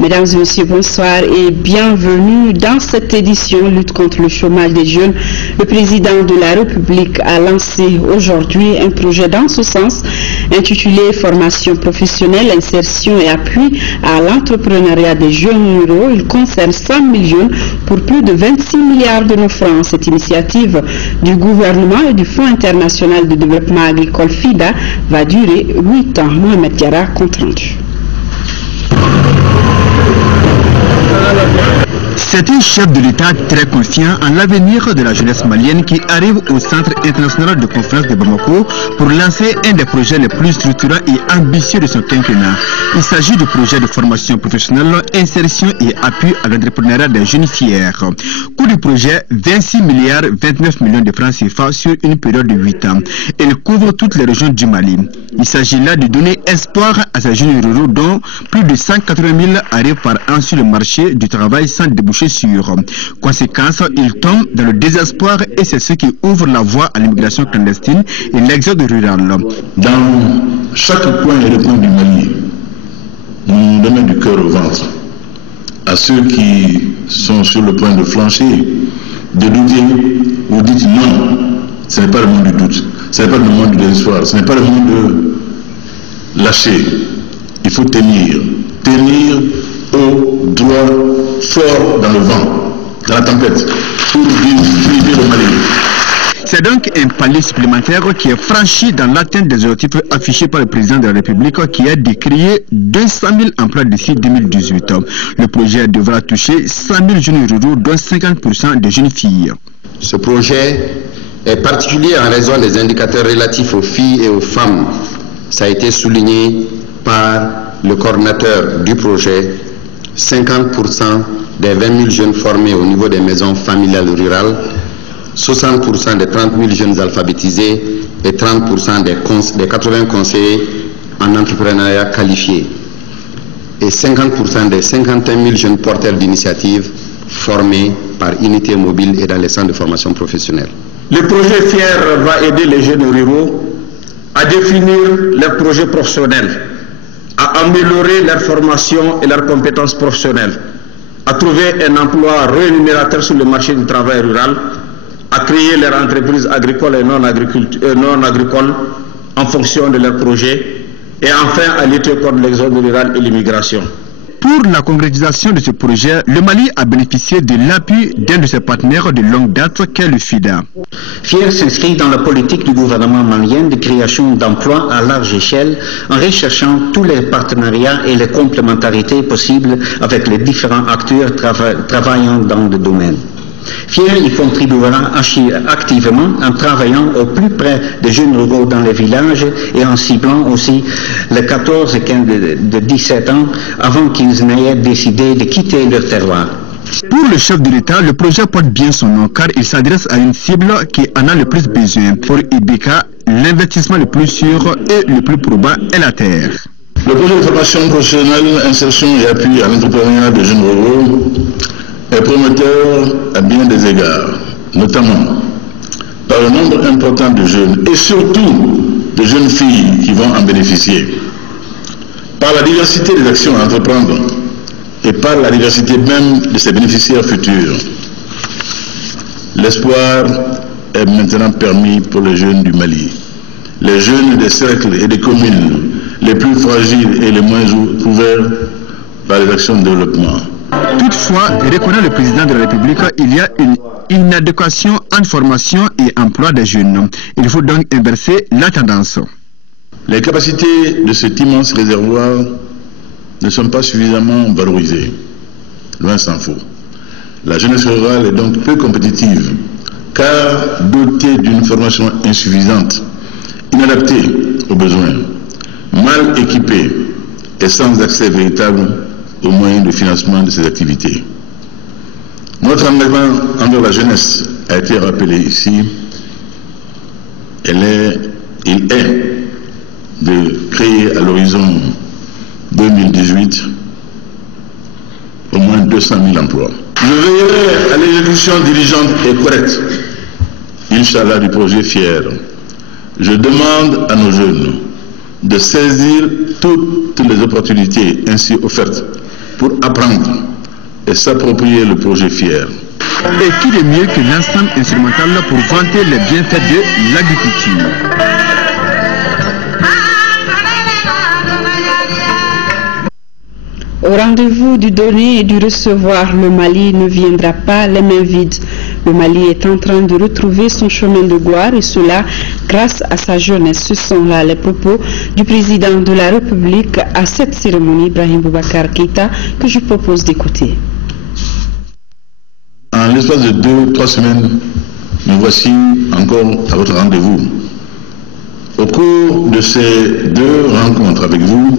Mesdames et messieurs, bonsoir et bienvenue dans cette édition lutte contre le chômage des jeunes. Le président de la République a lancé aujourd'hui un projet dans ce sens intitulé Formation professionnelle, insertion et appui à l'entrepreneuriat des jeunes ruraux. Il concerne 100 millions pour plus de 26 milliards de nos francs. Cette initiative du gouvernement et du Fonds international de développement agricole FIDA va durer 8 ans. Mohamed Diarra, compte rendu. C'est un chef de l'État très confiant en l'avenir de la jeunesse malienne qui arrive au Centre international de conférence de Bamako pour lancer un des projets les plus structurants et ambitieux de son quinquennat. Il s'agit du projet de formation professionnelle, insertion et appui à l'entrepreneuriat des jeunes fiers. Coût du projet, 26 milliards 29 millions de francs CFA sur une période de 8 ans. Il couvre toutes les régions du Mali. Il s'agit là de donner espoir à ces jeunes ruraux dont plus de 180 000 arrivent par an sur le marché du travail sans déboucher sur. Conséquence, ils tombent dans le désespoir et c'est ce qui ouvre la voie à l'immigration clandestine et l'exode rural. Dans chaque coin et recoin du Mali, nous donnons du cœur au ventre à ceux qui sont sur le point de flancher, de douter. Vous dites non, ce n'est pas le monde du doute, ce n'est pas le monde du désespoir, ce n'est pas le monde de lâcher. Il faut tenir au droit fort dans le vent, dans la tempête, pour vivre le Mali. C'est donc un palier supplémentaire qui est franchi dans l'atteinte des objectifs affichés par le président de la République qui a décrié 200 000 emplois d'ici 2018. Le projet devra toucher 100 000 jeunes ruraux, dont 50% de jeunes filles. Ce projet est particulier en raison des indicateurs relatifs aux filles et aux femmes. Ça a été souligné par le coordinateur du projet. 50% des 20 000 jeunes formés au niveau des maisons familiales rurales, 60% des 30 000 jeunes alphabétisés et 30% des 80 conseillers en entrepreneuriat qualifié et 50% des 51 000 jeunes porteurs d'initiatives formés par unité mobile et dans les centres de formation professionnelle. Le projet FIER va aider les jeunes ruraux à définir leurs projets professionnels, à améliorer leur formation et leurs compétences professionnelles, à trouver un emploi rémunérateur sur le marché du travail rural, à créer leurs entreprises agricoles et non agricoles en fonction de leurs projets et enfin à lutter contre l'exode rural et l'immigration. Pour la concrétisation de ce projet, le Mali a bénéficié de l'appui d'un de ses partenaires de longue date qu'est le FIDA. FIER s'inscrit dans la politique du gouvernement malien de création d'emplois à large échelle en recherchant tous les partenariats et les complémentarités possibles avec les différents acteurs travaillant dans le domaine. FIER y contribuera activement en travaillant au plus près des jeunes ruraux dans les villages et en ciblant aussi les 14 et 15 de 17 ans avant qu'ils n'aient décidé de quitter leur terroir. Pour le chef de l'État, le projet porte bien son nom car il s'adresse à une cible qui en a le plus besoin. Pour Ibeka, l'investissement le plus sûr et le plus probant est la terre. Le projet de formation professionnelle, insertion et appui à l'entrepreneuriat des jeunes ruraux est prometteur à bien des égards, notamment par le nombre important de jeunes et surtout de jeunes filles qui vont en bénéficier, par la diversité des actions à entreprendre et par la diversité même de ses bénéficiaires futurs. L'espoir est maintenant permis pour les jeunes du Mali, les jeunes des cercles et des communes les plus fragiles et les moins couverts par les actions de développement. Toutefois, reconnaît le président de la République, il y a une inadéquation entre formation et emploi des jeunes. Il faut donc inverser la tendance. Les capacités de cet immense réservoir ne sont pas suffisamment valorisées. Loin s'en faut. La jeunesse rurale est donc peu compétitive, car dotée d'une formation insuffisante, inadaptée aux besoins, mal équipée et sans accès véritable aux moyens de financement de ces activités. Notre engagement envers la jeunesse a été rappelé ici. Il est de créer à l'horizon 2018 au moins 200 000 emplois. Je veillerai à l'exécution diligente et correcte, Inch'Allah, du projet FIER. Je demande à nos jeunes de saisir toutes les opportunités ainsi offertes pour apprendre et s'approprier le projet FIER. Et qui de mieux que l'ensemble instrumental pour vanter les bienfaits de l'agriculture? Au rendez-vous du donner et du recevoir, le Mali ne viendra pas les mains vides. Le Mali est en train de retrouver son chemin de gloire et cela grâce à sa jeunesse. Ce sont là les propos du président de la République à cette cérémonie, Ibrahim Boubacar Keïta, que je propose d'écouter. En l'espace de 2-3 semaines, nous voici encore à votre rendez-vous. Au cours de ces 2 rencontres avec vous,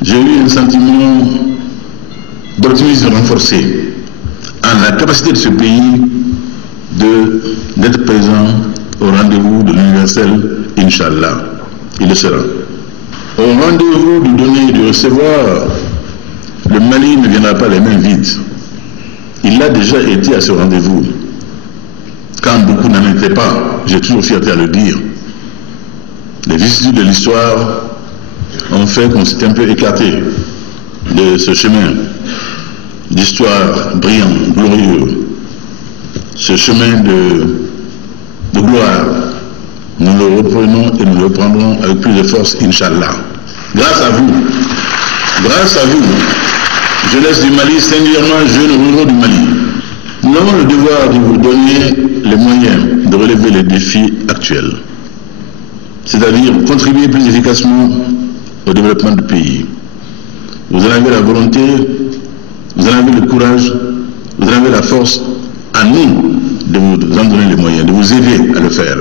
j'ai eu un sentiment d'optimisme renforcé en la capacité de ce pays d'être présent au rendez-vous de l'universel, Inch'Allah. Il le sera. Au rendez-vous du donner et du recevoir, le Mali ne viendra pas les mains vides. Il a déjà été à ce rendez-vous. Quand beaucoup n'en étaient pas, j'ai toujours fierté à le dire. Les vicissitudes de l'histoire ont fait qu'on s'est un peu éclaté de ce chemin d'histoire brillant, glorieux, ce chemin de gloire. Nous le reprenons et nous le prendrons avec plus de force, Inch'Allah. Grâce à vous, jeunesse du Mali, singulièrement jeunes ruraux du Mali, nous avons le devoir de vous donner les moyens de relever les défis actuels, c'est-à-dire contribuer plus efficacement au développement du pays. Vous en avez la volonté, vous en avez le courage, vous en avez la force, à nous de vous en donner les moyens, de vous aider à le faire.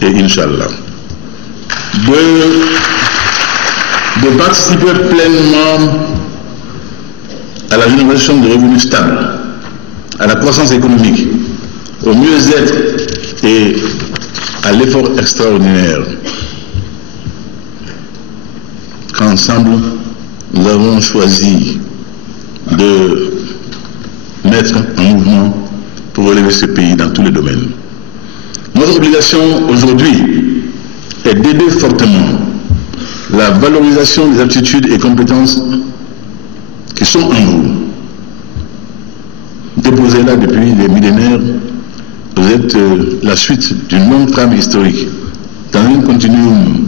Et Inch'Allah, de participer pleinement à la génération de revenus stables, à la croissance économique, au mieux-être et à l'effort extraordinaire qu'ensemble nous avons choisi de mettre en mouvement pour relever ce pays dans tous les domaines. Notre obligation aujourd'hui est d'aider fortement la valorisation des aptitudes et compétences qui sont en vous. Déposées là depuis des millénaires, vous êtes la suite d'une longue trame historique, dans un continuum.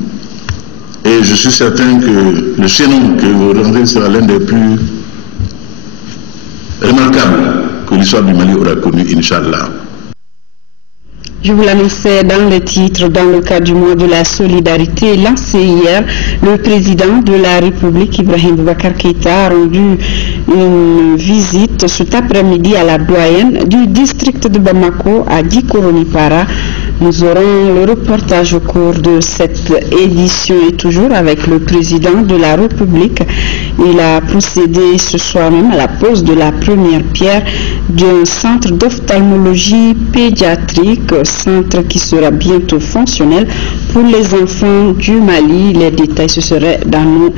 Et je suis certain que le chaînon que vous rentrez sera l'un des plus remarquables que l'histoire du Mali aura connu, Inch'Allah. Je vous l'annonçais dans le titre, dans le cadre du mois de la solidarité lancé hier, le président de la République, Ibrahim Boubacar Keïta, a rendu une visite cet après-midi à la doyenne du district de Bamako, à Dikoronipara. Nous aurons le reportage au cours de cette édition et toujours avec le président de la République. Il a procédé ce soir même à la pose de la première pierre d'un centre d'ophtalmologie pédiatrique, centre qui sera bientôt fonctionnel pour les enfants du Mali. Les détails, ce serait dans nos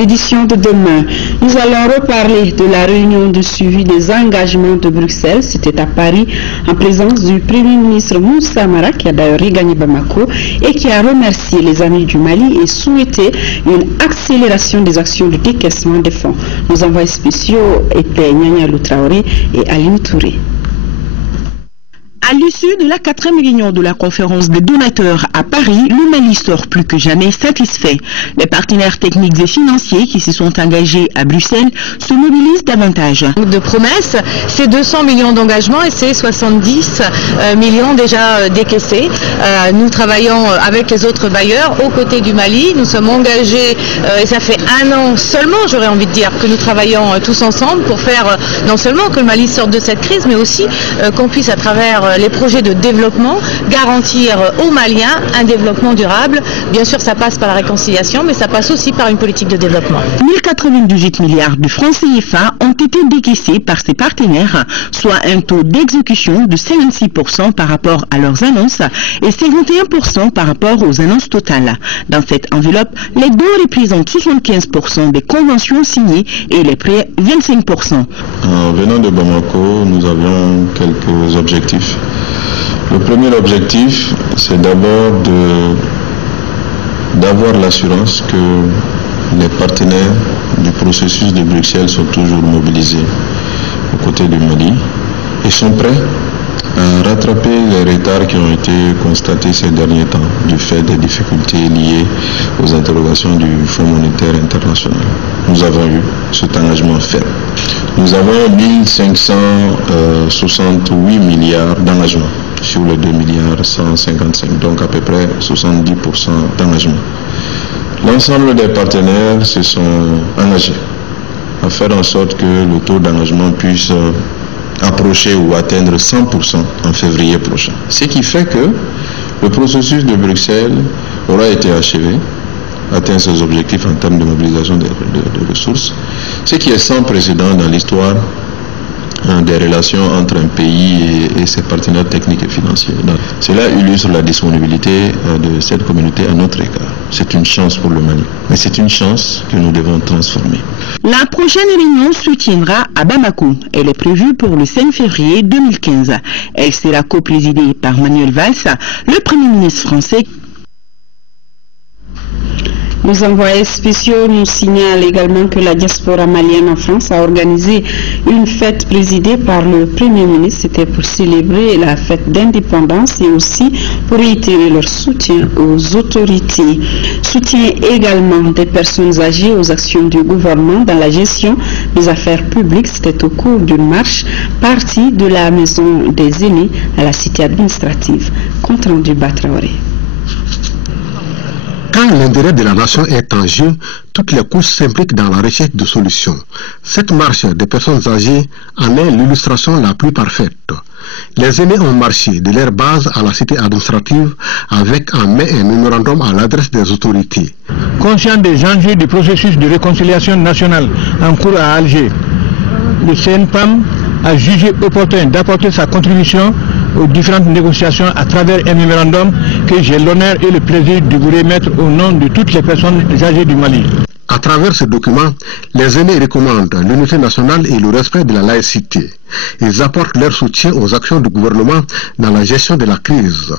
éditions de demain. Nous allons reparler de la réunion de suivi des engagements de Bruxelles. C'était à Paris, en présence du Premier ministre Moussa Mara, qui a d'ailleurs regagné Bamako et qui a remercié les amis du Mali et souhaité une accélération des actions de décaissement des fonds. Nos envoyés spéciaux étaient Nyanya Loutraoré et Aline Touré. À l'issue de la 4e réunion de la conférence des donateurs à Paris, le Mali sort plus que jamais satisfait. Les partenaires techniques et financiers qui se sont engagés à Bruxelles se mobilisent davantage. De promesses, c'est 200 millions d'engagements et c'est 70 millions déjà décaissés. Nous travaillons avec les autres bailleurs aux côtés du Mali. Nous sommes engagés, et ça fait 1 an seulement, j'aurais envie de dire, que nous travaillons tous ensemble pour faire non seulement que le Mali sorte de cette crise, mais aussi qu'on puisse à travers les projets de développement, garantir aux Maliens un développement durable. Bien sûr, ça passe par la réconciliation, mais ça passe aussi par une politique de développement. 1098 milliards de francs CFA ont été décaissés par ces partenaires, soit un taux d'exécution de 56% par rapport à leurs annonces et 51% par rapport aux annonces totales. Dans cette enveloppe, les dons représentent 75% des conventions signées et les prêts 25%. En venant de Bamako, nous avions quelques objectifs. Le premier objectif, c'est d'abord d'avoir l'assurance que les partenaires du processus de Bruxelles sont toujours mobilisés aux côtés du Mali et sont prêts à rattraper les retards qui ont été constatés ces derniers temps du fait des difficultés liées aux interrogations du Fonds monétaire international. Nous avons eu cet engagement ferme. Nous avons 1568 milliards d'engagements sur les 2 milliards 155, donc à peu près 70% d'engagement. L'ensemble des partenaires se sont engagés à faire en sorte que le taux d'engagement puisse approcher ou atteindre 100% en février prochain. Ce qui fait que le processus de Bruxelles aura été achevé, atteint ses objectifs en termes de mobilisation de ressources, ce qui est sans précédent dans l'histoire des relations entre un pays et ses partenaires techniques et financiers. Donc, cela illustre la disponibilité de cette communauté à notre égard. C'est une chance pour le Mali, mais c'est une chance que nous devons transformer. La prochaine réunion se tiendra à Bamako. Elle est prévue pour le 5 février 2015. Elle sera coprésidée par Manuel Valls, le Premier ministre français. Nos envoyés spéciaux nous signalent également que la diaspora malienne en France a organisé une fête présidée par le Premier ministre. C'était pour célébrer la fête d'indépendance et aussi pour réitérer leur soutien aux autorités. Soutien également des personnes âgées aux actions du gouvernement dans la gestion des affaires publiques. C'était au cours d'une marche partie de la maison des aînés à la cité administrative. Compte rendu Batraoré. Quand l'intérêt de la nation est en jeu, toutes les couches s'impliquent dans la recherche de solutions. Cette marche des personnes âgées en est l'illustration la plus parfaite. Les aînés ont marché de leur base à la cité administrative avec en main un mémorandum à l'adresse des autorités. Conscient des enjeux du processus de réconciliation nationale en cours à Alger, le CNPAM a jugé opportun d'apporter sa contribution aux différentes négociations à travers un mémorandum que j'ai l'honneur et le plaisir de vous remettre au nom de toutes les personnes âgées du Mali. À travers ce document, les aînés recommandent l'unité nationale et le respect de la laïcité. Ils apportent leur soutien aux actions du gouvernement dans la gestion de la crise.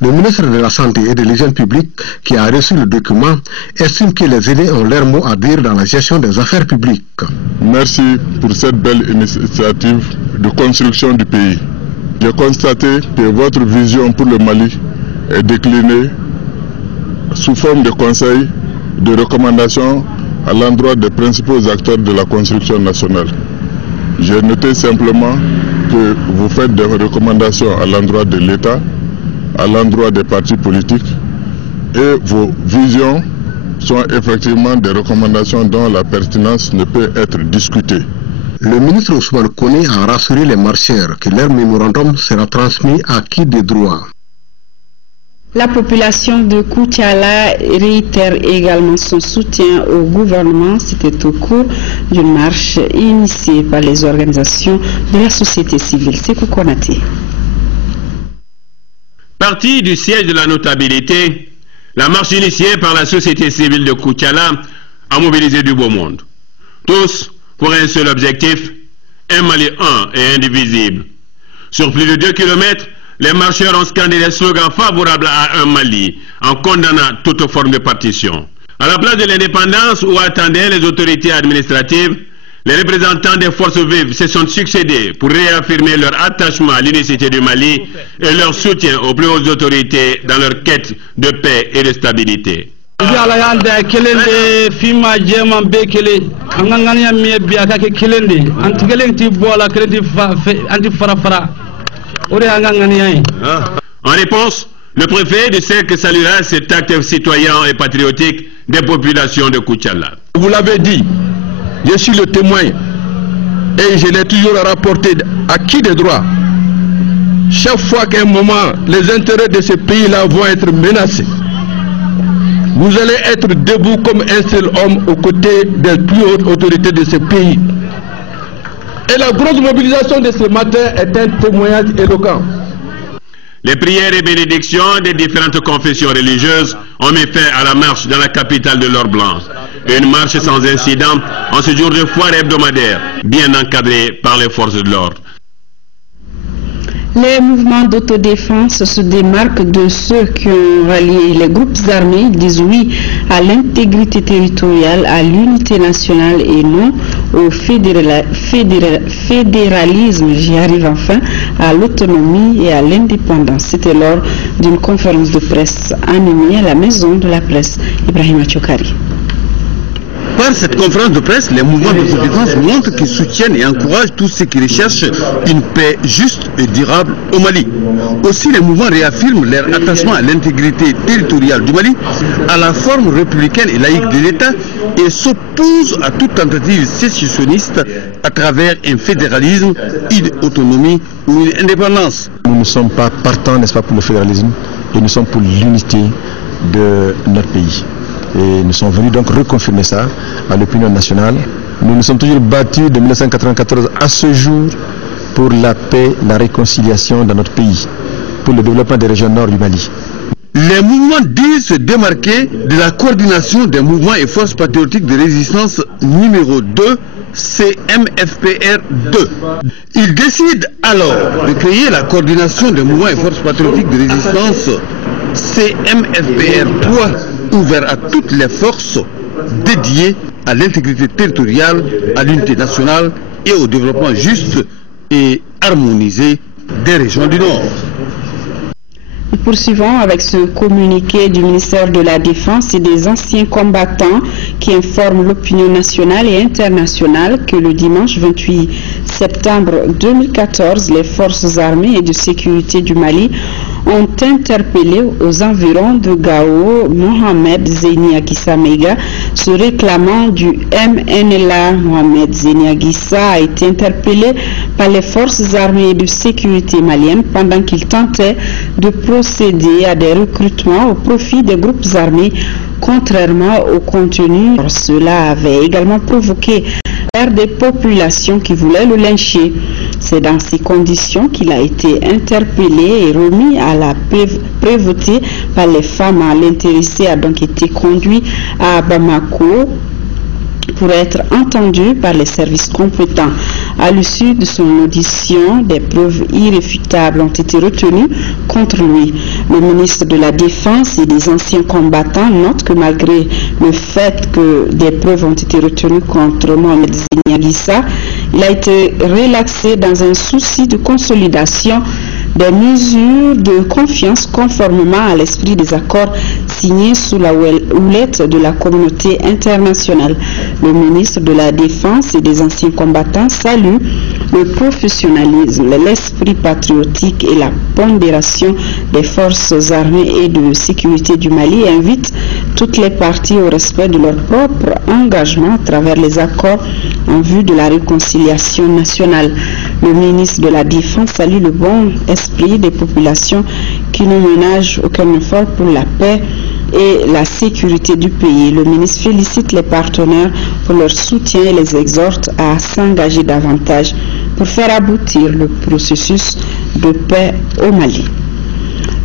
Le ministre de la Santé et de l'Hygiène publique, qui a reçu le document, estime que les aînés ont leur mot à dire dans la gestion des affaires publiques. Merci pour cette belle initiative de construction du pays. J'ai constaté que votre vision pour le Mali est déclinée sous forme de conseils, de recommandations à l'endroit des principaux acteurs de la construction nationale. J'ai noté simplement que vous faites des recommandations à l'endroit de l'État, à l'endroit des partis politiques, et vos visions sont effectivement des recommandations dont la pertinence ne peut être discutée. Le ministre Ousmane Koné a rassuré les marcheurs que leur mémorandum sera transmis à qui de droit. La population de Koutiala réitère également son soutien au gouvernement. C'était au cours d'une marche initiée par les organisations de la société civile. Sekou Konaté. Partie du siège de la notabilité, la marche initiée par la société civile de Koutiala a mobilisé du beau monde. Tous pour un seul objectif, un Mali un et indivisible. Sur plus de 2 kilomètres, les marcheurs ont scandé des slogans favorables à un Mali en condamnant toute forme de partition. À la place de l'indépendance où attendaient les autorités administratives, les représentants des forces vives se sont succédés pour réaffirmer leur attachement à l'unicité du Mali et leur soutien aux plus hautes autorités dans leur quête de paix et de stabilité. En réponse, le préfet du cercle saluera cet acte citoyen et patriotique des populations de Koutiala. Vous l'avez dit, je suis le témoin et je l'ai toujours rapporté à qui de droit. Chaque fois qu'à un moment les intérêts de ce pays-là vont être menacés, vous allez être debout comme un seul homme aux côtés des plus hautes autorités de ce pays. Et la grosse mobilisation de ce matin est un témoignage éloquent. Les prières et bénédictions des différentes confessions religieuses ont mis fin à la marche dans la capitale de l'Or Blanc. Une marche sans incident en ce jour de foire hebdomadaire, bien encadrée par les forces de l'ordre. Les mouvements d'autodéfense se démarquent de ceux qui ont rallié les groupes armés. Ils disent oui à l'intégrité territoriale, à l'unité nationale et non au fédéralisme, j'y arrive enfin, à l'autonomie et à l'indépendance. C'était lors d'une conférence de presse animée à la maison de la presse. Ibrahima Chokari. Par cette conférence de presse, les mouvements d'autodéfense montrent qu'ils soutiennent et encouragent tous ceux qui recherchent une paix juste et durable au Mali. Aussi, les mouvements réaffirment leur attachement à l'intégrité territoriale du Mali, à la forme républicaine et laïque de l'État et s'opposent à toute tentative sécessionniste à travers un fédéralisme, une autonomie ou une indépendance. Nous ne sommes pas partants, n'est-ce pas, pour le fédéralisme, et nous sommes pour l'unité de notre pays. Et nous sommes venus donc reconfirmer ça à l'opinion nationale. Nous nous sommes toujours battus de 1994 à ce jour pour la paix, la réconciliation dans notre pays, pour le développement des régions nord du Mali. Les mouvements disent se démarquer de la coordination des mouvements et forces patriotiques de résistance numéro 2, CMFPR 2. Ils décident alors de créer la coordination des mouvements et forces patriotiques de résistance CMFPR 3, ouvert à toutes les forces dédiées à l'intégrité territoriale, à l'unité nationale et au développement juste et harmonisé des régions du Nord. Nous poursuivons avec ce communiqué du ministère de la Défense et des anciens combattants qui informe l'opinion nationale et internationale que le dimanche 28 septembre 2014, les forces armées et de sécurité du Mali ont interpellé aux environs de Gao Mohamed Zeni Agissa Mega, se réclamant du MNLA. Mohamed Zeni Agissa a été interpellé par les forces armées de sécurité maliennes pendant qu'il tentait de procéder à des recrutements au profit des groupes armés, contrairement au contenu. Cela avait également provoqué des populations qui voulaient le lyncher. C'est dans ces conditions qu'il a été interpellé et remis à la prévôté par les femmes. L'intéressé a donc été conduit à Bamako pour être entendu par les services compétents. À l'issue de son audition, des preuves irréfutables ont été retenues contre lui. Le ministre de la Défense et des anciens combattants note que malgré le fait que des preuves ont été retenues contre Mohamed Zeni Agissa, il a été relaxé dans un souci de consolidation des mesures de confiance conformément à l'esprit des accords signés sous la houlette de la communauté internationale. Le ministre de la Défense et des anciens combattants salue le professionnalisme, l'esprit patriotique et la pondération des forces armées et de sécurité du Mali et invite toutes les parties au respect de leur propre engagement à travers les accords en vue de la réconciliation nationale. Le ministre de la Défense salue le bon esprit des populations qui ne ménagent aucun effort pour la paix et la sécurité du pays. Le ministre félicite les partenaires pour leur soutien et les exhorte à s'engager davantage pour faire aboutir le processus de paix au Mali.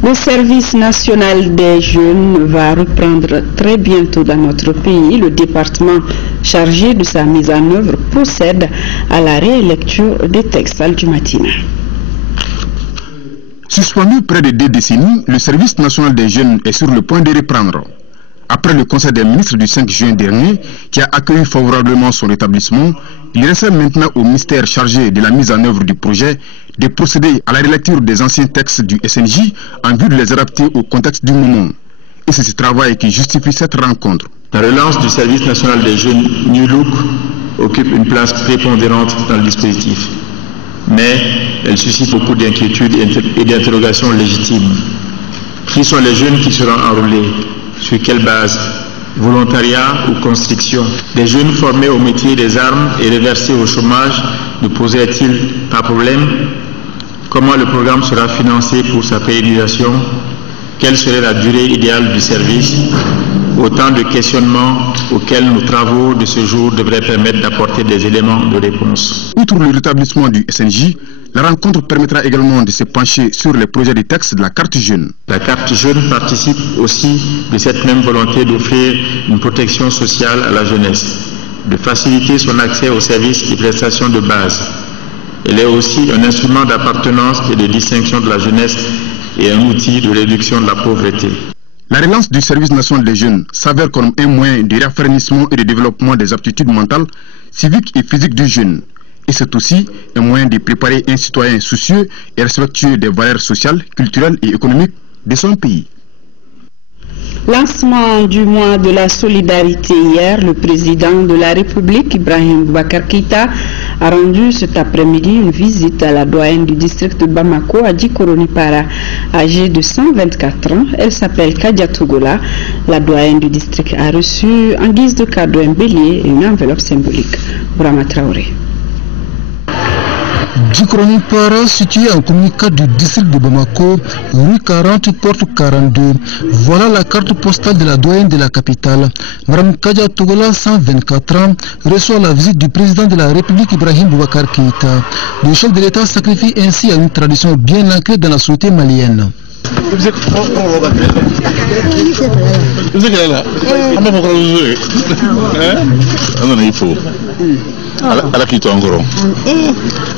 Le service national des jeunes va reprendre très bientôt dans notre pays. Le département chargé de sa mise en œuvre procède à la rélecture des textes du matin. Suspendu près de 2 décennies, le service national des jeunes est sur le point de reprendre. Après le Conseil des ministres du 5 juin dernier, qui a accueilli favorablement son établissement, il reste maintenant au ministère chargé de la mise en œuvre du projet de procéder à la relecture des anciens textes du SNJ en vue de les adapter au contexte du moment. Et c'est ce travail qui justifie cette rencontre. La relance du service national des jeunes New Look occupe une place prépondérante dans le dispositif. Mais elle suscite beaucoup d'inquiétudes et d'interrogations légitimes. Qui sont les jeunes qui seront enrôlés? Sur quelle base? Volontariat ou conscription? Des jeunes formés au métier des armes et reversés au chômage ne poserait-il pas problème? Comment le programme sera financé pour sa pérennisation? Quelle serait la durée idéale du service? Autant de questionnements auxquels nos travaux de ce jour devraient permettre d'apporter des éléments de réponse. Outre le rétablissement du SNJ, la rencontre permettra également de se pencher sur les projets de texte de la carte jeune. La carte jeune participe aussi de cette même volonté d'offrir une protection sociale à la jeunesse, de faciliter son accès aux services et prestations de base. Elle est aussi un instrument d'appartenance et de distinction de la jeunesse et un outil de réduction de la pauvreté. La relance du service national des jeunes s'avère comme un moyen de raffermissement et de développement des aptitudes mentales, civiques et physiques du jeune. Et c'est aussi un moyen de préparer un citoyen soucieux et respectueux des valeurs sociales, culturelles et économiques de son pays. Lancement du mois de la solidarité hier, le président de la République, Ibrahim Boubacar Keïta, a rendu cet après-midi une visite à la doyenne du district de Bamako, à Dikoronipara, âgée de 124 ans. Elle s'appelle Kadia Togola. La doyenne du district a reçu en guise de cadeau un bélier et une enveloppe symbolique. Bourama Traoré. Dikoronipara, situé en communicat du district de Bamako, rue 40, porte 42. Voilà la carte postale de la doyenne de la capitale. Mme Kadia Togola, 124 ans, reçoit la visite du président de la République, Ibrahim Boubacar Keïta. Le chef de l'État sacrifie ainsi à une tradition bien ancrée dans la société malienne. ala k'i to an kɔrɔ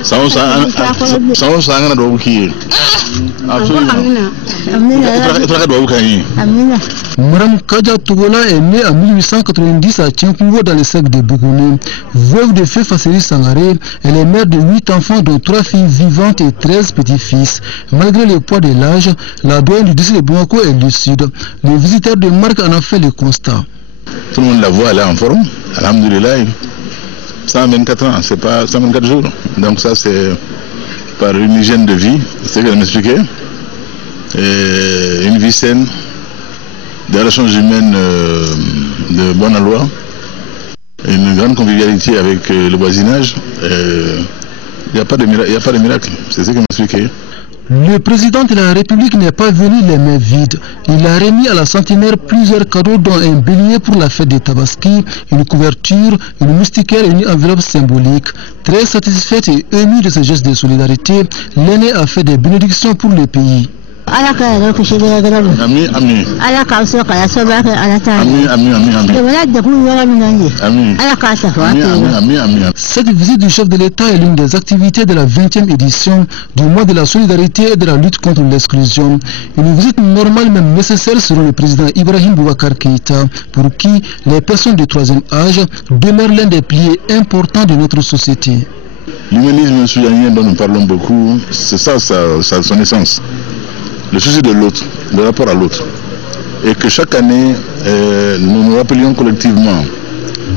san o san an kana duwawu k'i ye i fana ka duwawu k'an ye. Mme Kadia Togola est née en 1890 à Tchenkoungo dans le cercle de Bougouni. Veuve de feu Fasseri Sangaré, elle est mère de 8 enfants dont 3 filles vivantes et 13 petits-fils. Malgré le poids de l'âge, la doyenne du district de Bamako est lucide. Les visiteurs de marque en ont fait le constat. Tout le monde la voit, elle est en forme. Alhamdoulilah. 124 ans, c'est pas 124 jours. Donc ça c'est par une hygiène de vie, c'est ce qu'elle m'expliquait. Une vie saine, des relations humaines de bonne alloi, une grande convivialité avec le voisinage. Il n'y a pas de miracle, c'est ce qu'elle m'expliquait. Le président de la République n'est pas venu les mains vides. Il a remis à la centenaire plusieurs cadeaux dont un bélier pour la fête des Tabaski, une couverture, une moustiquaire et une enveloppe symbolique. Très satisfaite et émue de ce geste de solidarité, l'aîné a fait des bénédictions pour le pays. Cette visite du chef de l'État est l'une des activités de la 20e édition du mois de la solidarité et de la lutte contre l'exclusion. Une visite normale même nécessaire selon le président Ibrahim Boubacar Keïta, pour qui les personnes du troisième âge demeurent l'un des piliers importants de notre société. L'humanisme soudanien dont nous parlons beaucoup, c'est ça son essence. Le souci de l'autre, le rapport à l'autre. Et que chaque année, nous nous rappelions collectivement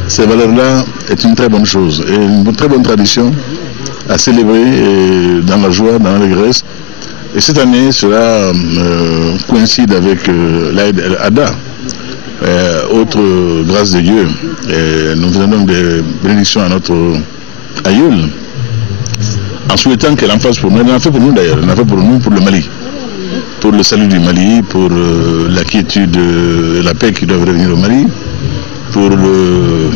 ces valeurs-là est une très bonne chose et une très bonne tradition à célébrer dans la joie, dans l'allégresse. Et cette année, cela coïncide avec l'Aïd el-Adha, autre grâce de Dieu. Et nous faisons donc des bénédictions à notre aïeul, en souhaitant qu'elle en fasse pour nous. Elle en a fait pour nous d'ailleurs, elle en a fait pour nous, pour le Mali. Pour le salut du Mali, pour la quiétude et la paix qui doivent revenir au Mali, pour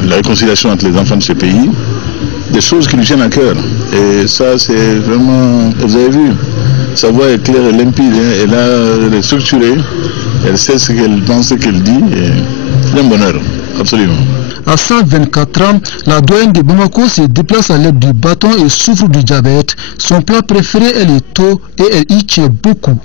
la réconciliation entre les enfants de ce pays, des choses qui lui tiennent à cœur. Et ça, c'est vraiment, vous avez vu, sa voix est claire et limpide, hein, elle est structurée, elle sait ce qu'elle pense, ce qu'elle dit, et c'est un bonheur, absolument. À 124 ans, la doyenne de Bamako se déplace à l'aide du bâton et souffre du diabète. Son plat préféré est le thon et elle y tient beaucoup.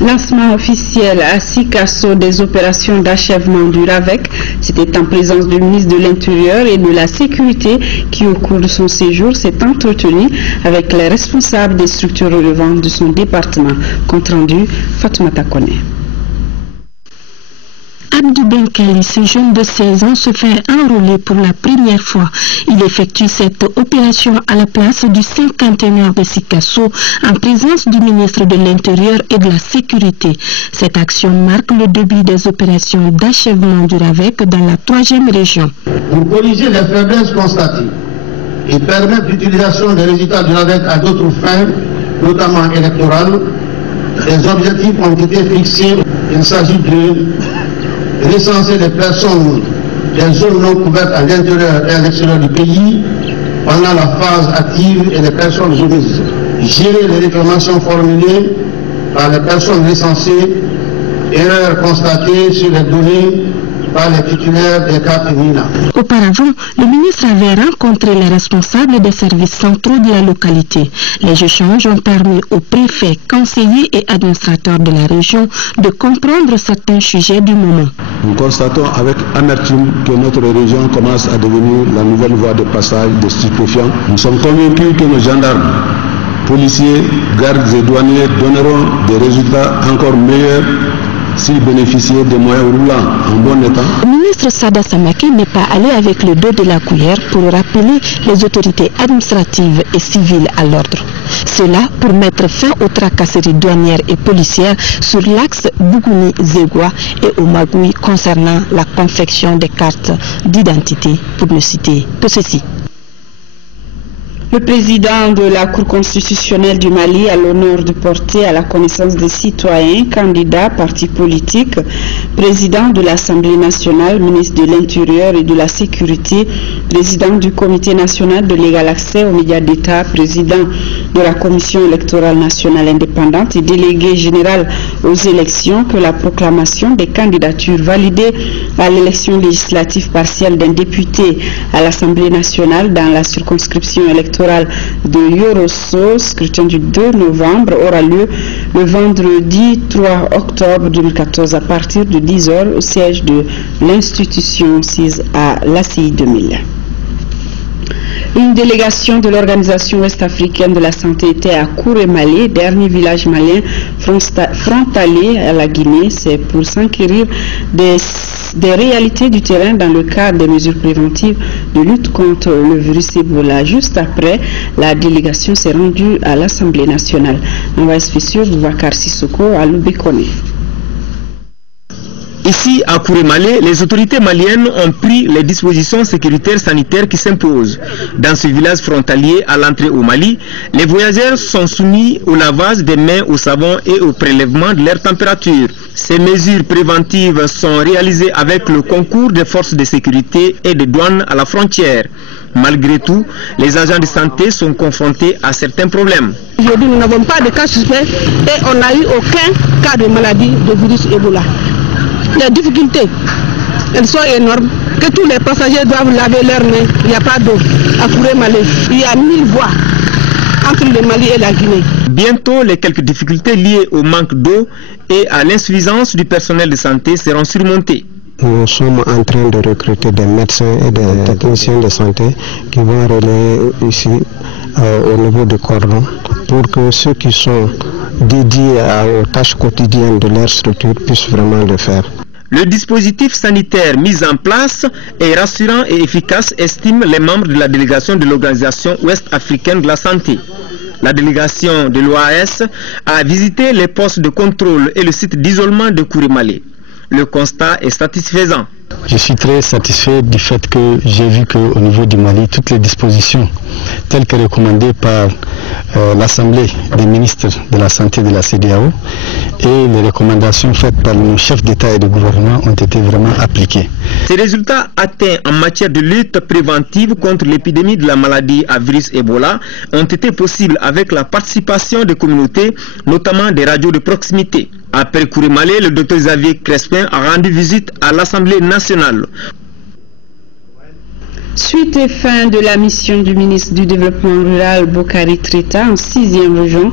Lancement officiel à Sikasso des opérations d'achèvement du RAVEC. C'était en présence du ministre de l'Intérieur et de la Sécurité qui, au cours de son séjour, s'est entretenu avec les responsables des structures relevantes de son département. Compte rendu, Fatoumata Kone. Abdou Benkali, ce jeune de 16 ans, se fait enrôler pour la première fois. Il effectue cette opération à la place du cinquantenaire de Sikasso en présence du ministre de l'Intérieur et de la Sécurité. Cette action marque le début des opérations d'achèvement du RAVEC dans la 3e région. Pour corriger les faiblesses constatées et permettre l'utilisation des résultats du RAVEC à d'autres fins, notamment électorales, les objectifs ont été fixés. Il s'agit de recenser les personnes des zones non couvertes à l'intérieur et à l'extérieur du pays pendant la phase active et les personnes omises. Gérer les réclamations formulées par les personnes recensées erreurs constatées sur les données par les titulaires des cartes MINA. Auparavant, le ministre avait rencontré les responsables des services centraux de la localité. Les échanges ont permis aux préfets, conseillers et administrateurs de la région de comprendre certains sujets du moment. Nous constatons avec amertume que notre région commence à devenir la nouvelle voie de passage des stupéfiants. Nous sommes convaincus que nos gendarmes, policiers, gardes et douaniers donneront des résultats encore meilleurs s'ils bénéficiaient des moyens roulants en bon état. Le ministre Sada Samake n'est pas allé avec le dos de la cuillère pour rappeler les autorités administratives et civiles à l'ordre. Cela pour mettre fin aux tracasseries douanières et policières sur l'axe Bougouni-Zegwa et au Magui concernant la confection des cartes d'identité, pour ne citer que ceci. Le président de la Cour constitutionnelle du Mali a l'honneur de porter à la connaissance des citoyens, candidats, partis politiques, président de l'Assemblée nationale, ministre de l'Intérieur et de la Sécurité, président du Comité national de l'égal accès aux médias d'État, président de la Commission électorale nationale indépendante et délégué général aux élections que la proclamation des candidatures validées à l'élection législative partielle d'un député à l'Assemblée nationale dans la circonscription électorale de Yorosso, scrutin du 2 novembre, aura lieu le vendredi 3 octobre 2014 à partir de 10h au siège de l'institution sise à l'ACI 2000. Une délégation de l'Organisation ouest-africaine de la santé était à Kouré-Malé, dernier village malien frontalier à la Guinée. C'est pour s'enquérir des réalités du terrain dans le cadre des mesures préventives de lutte contre le virus Ebola. Juste après, la délégation s'est rendue à l'Assemblée nationale. Envoyé spécial Boubacar Sissoko à Loubekone. Ici, à Kouré-Malé, les autorités maliennes ont pris les dispositions sécuritaires sanitaires qui s'imposent. Dans ce village frontalier à l'entrée au Mali, les voyageurs sont soumis au lavage des mains au savon et au prélèvement de leur température. Ces mesures préventives sont réalisées avec le concours des forces de sécurité et de douane à la frontière. Malgré tout, les agents de santé sont confrontés à certains problèmes. Aujourd'hui, nous n'avons pas de cas suspects et on n'a eu aucun cas de maladie de virus Ebola. Les difficultés, elles sont énormes, que tous les passagers doivent laver leurs mains, il n'y a pas d'eau. À Kouré-Malé, il y a 1000 voies entre le Mali et la Guinée. Bientôt, les quelques difficultés liées au manque d'eau et à l'insuffisance du personnel de santé seront surmontées. Nous sommes en train de recruter des médecins et des techniciens de santé qui vont relayer ici au niveau du cordon pour que ceux qui sont dédiés aux tâches quotidiennes de leur structure puissent vraiment le faire. Le dispositif sanitaire mis en place est rassurant et efficace, estiment les membres de la délégation de l'Organisation ouest-africaine de la santé. La délégation de l'OAS a visité les postes de contrôle et le site d'isolement de Kouré-Malé. Le constat est satisfaisant. Je suis très satisfait du fait que j'ai vu qu'au niveau du Mali, toutes les dispositions telles que recommandées par l'Assemblée des ministres de la Santé de la CEDEAO et les recommandations faites par nos chefs d'État et de gouvernement ont été vraiment appliquées. Ces résultats atteints en matière de lutte préventive contre l'épidémie de la maladie à virus Ebola ont été possibles avec la participation des communautés, notamment des radios de proximité. Après Kouré-Malé, le Dr Xavier Crespin a rendu visite à l'Assemblée nationale. Suite et fin de la mission du ministre du Développement rural Bokari Treta en 6e région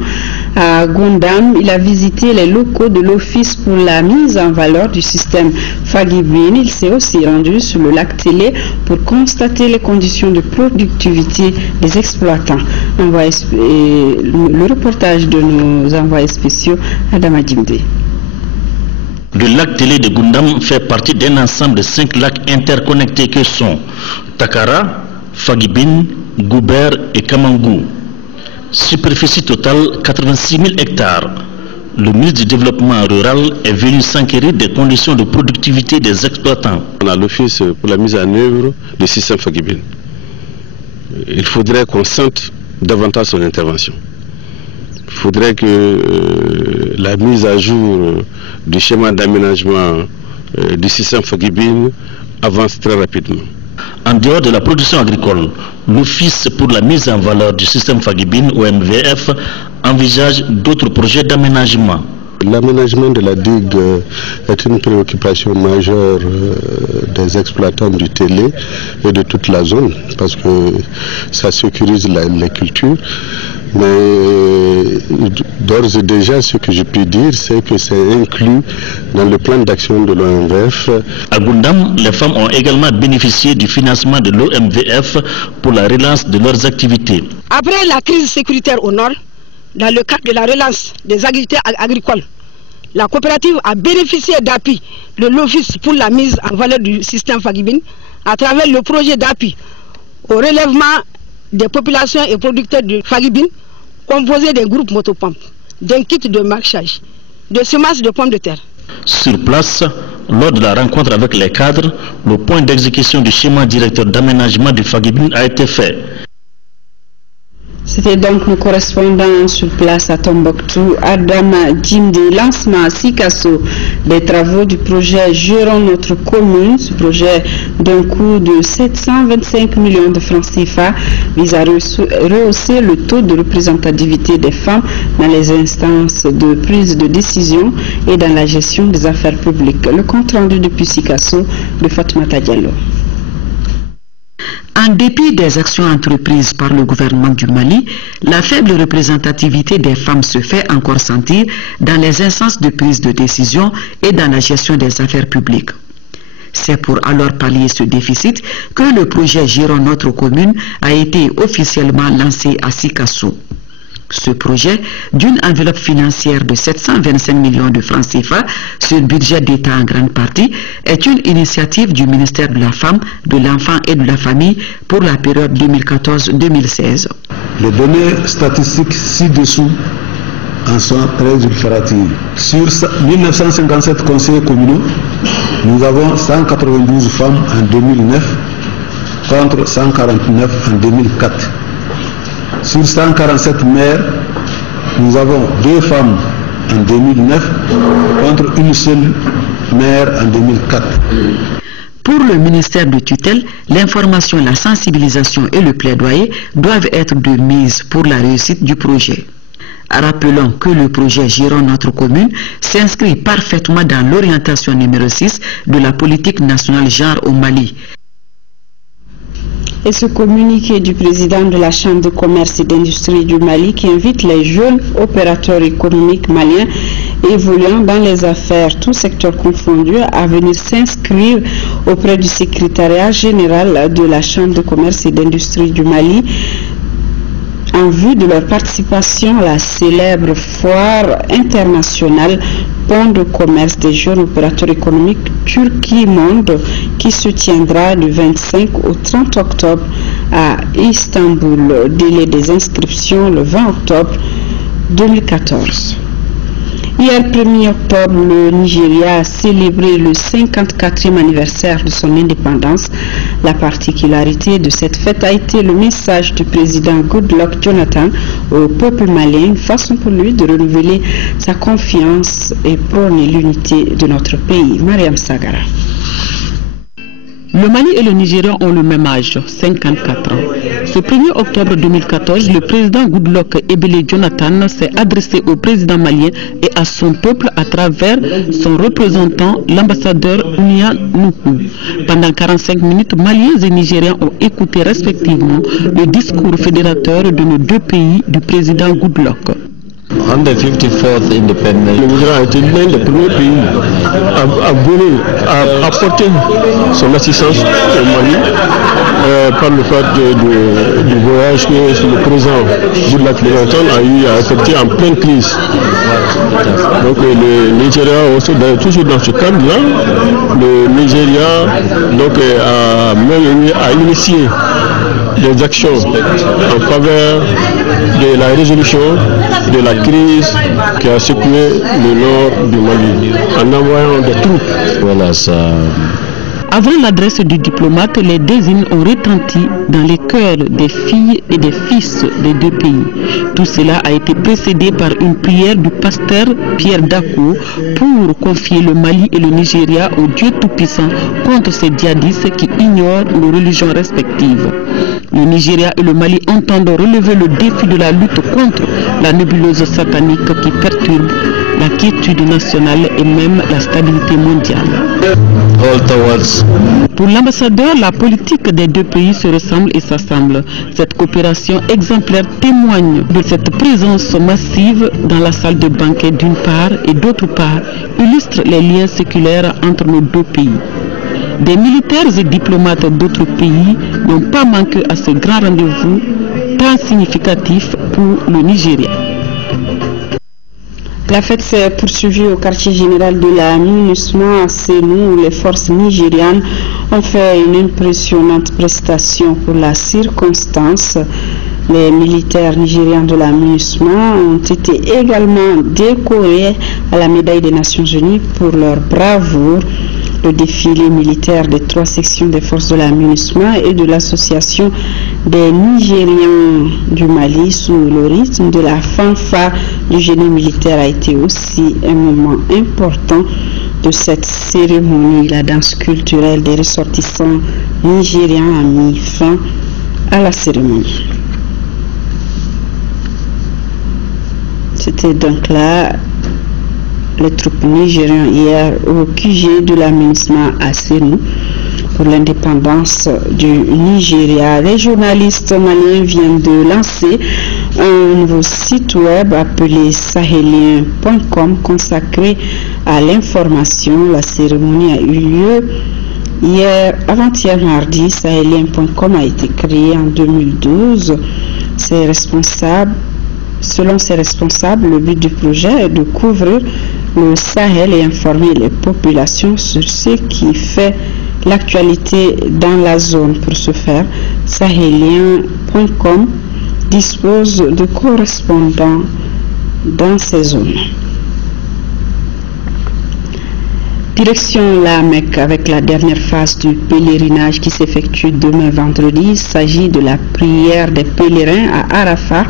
à Gondam, il a visité les locaux de l'Office pour la mise en valeur du système Fagibine. Il s'est aussi rendu sur le lac Télé pour constater les conditions de productivité des exploitants. Le reportage de nos envoyés spéciaux Adama Djimde. Le lac Télé de Gundam fait partie d'un ensemble de 5 lacs interconnectés que sont Takara, Fagibine, Goubert et Kamangou. Superficie totale 86 000 hectares. Le ministre du Développement rural est venu s'enquérir des conditions de productivité des exploitants. On a l'office pour la mise en œuvre du système Fagibine. Il faudrait qu'on sente davantage son intervention. Il faudrait que la mise à jour du schéma d'aménagement du système Fagibine avance très rapidement. En dehors de la production agricole, l'Office pour la mise en valeur du système Fagibine, OMVF, envisage d'autres projets d'aménagement. L'aménagement de la digue est une préoccupation majeure des exploitants du télé et de toute la zone parce que ça sécurise les cultures. Mais d'ores et déjà, ce que je peux dire, c'est que c'est inclus dans le plan d'action de l'OMVF. À Goundam, les femmes ont également bénéficié du financement de l'OMVF pour la relance de leurs activités. Après la crise sécuritaire au nord, dans le cadre de la relance des activités agricoles, la coopérative a bénéficié d'appui de l'Office pour la mise en valeur du système Fagibine à travers le projet d'appui au relèvement des populations et producteurs de Fagibine composé des groupes motopompes, d'un kit de marchage, de semences de pommes de terre. Sur place, lors de la rencontre avec les cadres, le point d'exécution du schéma directeur d'aménagement du Fagibine a été fait. C'était donc le correspondant sur place à Tombouctou, Adama Djimdi, lancement à Sikasso des travaux du projet Gérons notre commune. Ce projet d'un coût de 725 millions de francs CFA vise à rehausser le taux de représentativité des femmes dans les instances de prise de décision et dans la gestion des affaires publiques. Le compte rendu depuis Sikasso de Fatoumata Diallo. En dépit des actions entreprises par le gouvernement du Mali, la faible représentativité des femmes se fait encore sentir dans les instances de prise de décision et dans la gestion des affaires publiques. C'est pour alors pallier ce déficit que le projet Gérons notre commune a été officiellement lancé à Sikasso. Ce projet, d'une enveloppe financière de 725 millions de francs CFA sur budget d'État en grande partie, est une initiative du ministère de la Femme, de l'Enfant et de la Famille pour la période 2014-2016. Les données statistiques ci-dessous en sont très illustratives. Sur 1957 conseillers communaux, nous avons 192 femmes en 2009 contre 149 en 2004. Sur 147 maires, nous avons 2 femmes en 2009 contre une seule maire en 2004. Pour le ministère de tutelle, l'information, la sensibilisation et le plaidoyer doivent être de mise pour la réussite du projet. Rappelons que le projet Gérons notre commune s'inscrit parfaitement dans l'orientation numéro 6 de la politique nationale genre au Mali. Et ce communiqué du président de la Chambre de commerce et d'industrie du Mali qui invite les jeunes opérateurs économiques maliens évoluant dans les affaires, tous secteurs confondus, à venir s'inscrire auprès du secrétariat général de la Chambre de commerce et d'industrie du Mali en vue de leur participation à la célèbre foire internationale Pont de commerce des jeunes opérateurs économiques Turquie Monde qui se tiendra du 25 au 30 octobre à Istanbul. Délai des inscriptions le 20 octobre 2014. Hier 1er octobre, le Nigeria a célébré le 54e anniversaire de son indépendance. La particularité de cette fête a été le message du président Goodluck Jonathan au peuple malien, une façon pour lui de renouveler sa confiance et prôner l'unité de notre pays. Mariam Sagara. Le Mali et le Nigeria ont le même âge, 54 ans. Ce 1er octobre 2014, le président Goodluck Ebele Jonathan s'est adressé au président malien et à son peuple à travers son représentant, l'ambassadeur Ounia Nuhu. Pendant 45 minutes, Maliens et Nigériens ont écouté respectivement le discours fédérateur de nos deux pays du président Goodluck. On the 54th independence, le Nigeria a été l'un des premiers pays à apporter son assistance au Mali par le fait du voyage que le président Goodluck Jonathan a eu à effectuer en pleine crise. Donc le Nigeria aussi, toujours dans ce cadre-là, le Nigeria donc, a initié des actions en faveur de la résolution de la crise qui a secoué le nord du Mali en envoyant des troupes. Voilà ça. Avant l'adresse du diplomate, les deux hymnes ont retenti dans les cœurs des filles et des fils des deux pays. Tout cela a été précédé par une prière du pasteur Pierre Dakou pour confier le Mali et le Nigeria au Dieu Tout-Puissant contre ces djihadistes qui ignorent nos religions respectives. Le Nigeria et le Mali entendent relever le défi de la lutte contre la nébuleuse satanique qui perturbe la quiétude nationale et même la stabilité mondiale. Pour l'ambassadeur, la politique des deux pays se ressemble et s'assemble. Cette coopération exemplaire témoigne de cette présence massive dans la salle de banquet d'une part et d'autre part illustre les liens séculaires entre nos deux pays. Des militaires et diplomates d'autres pays n'ont pas manqué à ce grand rendez-vous tant significatif pour le Nigeria. La fête s'est poursuivie au quartier général de la MINUSMA à Sénou, où les forces nigérianes ont fait une impressionnante prestation pour la circonstance. Les militaires nigériens de la MINUSMA ont été également décorés à la médaille des Nations Unies pour leur bravoure. Le défilé militaire des 3 sections des forces de la MINUSMA et de l'association des Nigériens du Mali sous le rythme de la fanfare du génie militaire a été aussi un moment important de cette cérémonie. La danse culturelle des ressortissants nigériens a mis fin à la cérémonie. C'était donc là les troupes nigériennes hier au QG de la MINUSMA à Sénou pour l'indépendance du Nigeria. Les journalistes maliens viennent de lancer un nouveau site web appelé sahélien.com consacré à l'information. La cérémonie a eu lieu hier, avant-hier mardi. Sahélien.com a été créé en 2012. Selon ses responsables, le but du projet est de couvrir le Sahel et informer les populations sur ce qui fait l'actualité dans la zone. Pour ce faire, sahélien.com dispose de correspondants dans ces zones. Direction la Mecque avec la dernière phase du pèlerinage qui s'effectue demain vendredi. Il s'agit de la prière des pèlerins à Arafat,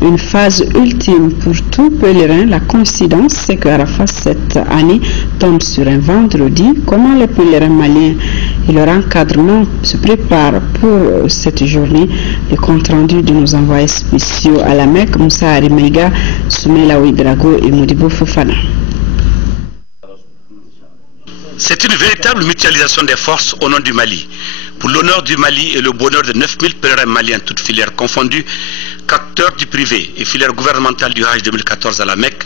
une phase ultime pour tout pèlerin. La coïncidence, c'est que Arafat cette année tombe sur un vendredi. Comment les pèlerins maliens et leur encadrement se préparent pour cette journée? Le compte rendu de nos envoyés spéciaux à la Mecque, Moussa Arimega, Soumela Ouidrago et Modibo Fofana. C'est une véritable mutualisation des forces au nom du Mali. Pour l'honneur du Mali et le bonheur de 9000 pèlerins maliens, toutes filières confondues, qu'acteurs du privé et filières gouvernementales du Hajj 2014 à la Mecque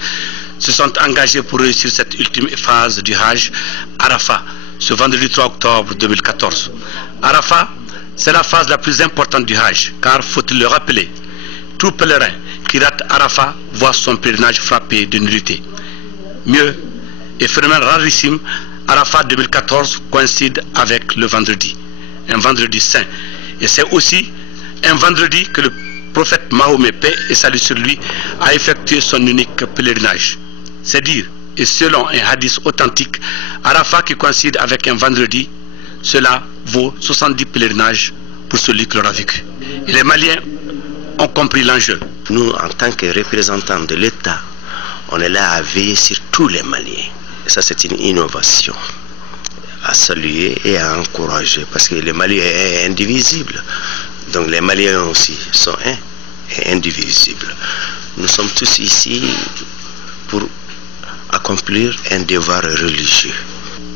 se sont engagés pour réussir cette ultime phase du Hajj Arafat, ce vendredi 3 octobre 2014. Arafat, c'est la phase la plus importante du Hajj, car faut-il le rappeler, tout pèlerin qui rate Arafat voit son pèlerinage frappé de nullité. Mieux, et phénomène rarissime, Arafat 2014 coïncide avec le vendredi, un vendredi saint. Et c'est aussi un vendredi que le prophète Mahomet, paix et salut sur lui, a effectué son unique pèlerinage. C'est dire, et selon un hadith authentique, Arafat qui coïncide avec un vendredi, cela vaut 70 pèlerinages pour celui qui l'aura vécu. Et les Maliens ont compris l'enjeu. Nous, en tant que représentants de l'État, on est là à veiller sur tous les Maliens. Et ça, c'est une innovation à saluer et à encourager, parce que le Mali est indivisible. Donc les Maliens aussi sont un et indivisibles. Nous sommes tous ici pour accomplir un devoir religieux.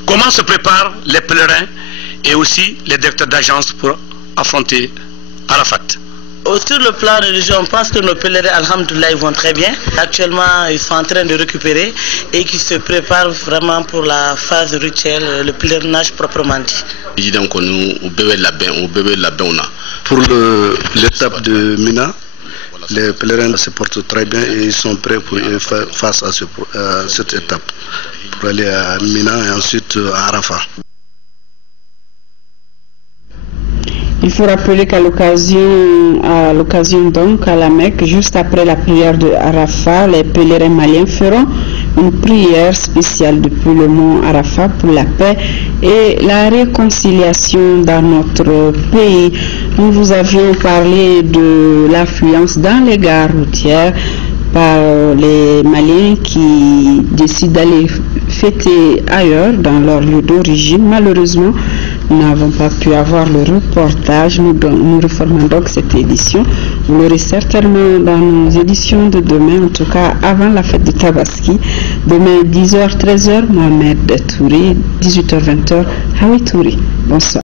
Comment se préparent les pèlerins et aussi les directeurs d'agence pour affronter Arafat? Sur le plan religieux, on pense que nos pèlerins, alhamdoulilah, ils vont très bien. Actuellement, ils sont en train de récupérer et qui se préparent vraiment pour la phase rituelle, le pèlerinage proprement dit. Pour l'étape de Mina, les pèlerins se portent très bien et ils sont prêts pour face à cette étape, pour aller à Mina et ensuite à Arafat. Il faut rappeler qu'à l'occasion donc à la Mecque, juste après la prière de Arafat, les pèlerins maliens feront une prière spéciale depuis le mont Arafat pour la paix et la réconciliation dans notre pays. Nous vous avions parlé de l'affluence dans les gares routières par les Maliens qui décident d'aller fêter ailleurs dans leur lieu d'origine. Malheureusement, nous n'avons pas pu avoir le reportage. Nous reformons donc cette édition Vous l'aurez certainement dans nos éditions de demain, en tout cas avant la fête de Tabaski. Demain 10h, 13h, Mohamed Touré, 18h, 20h, Hawi Touré. Bonsoir.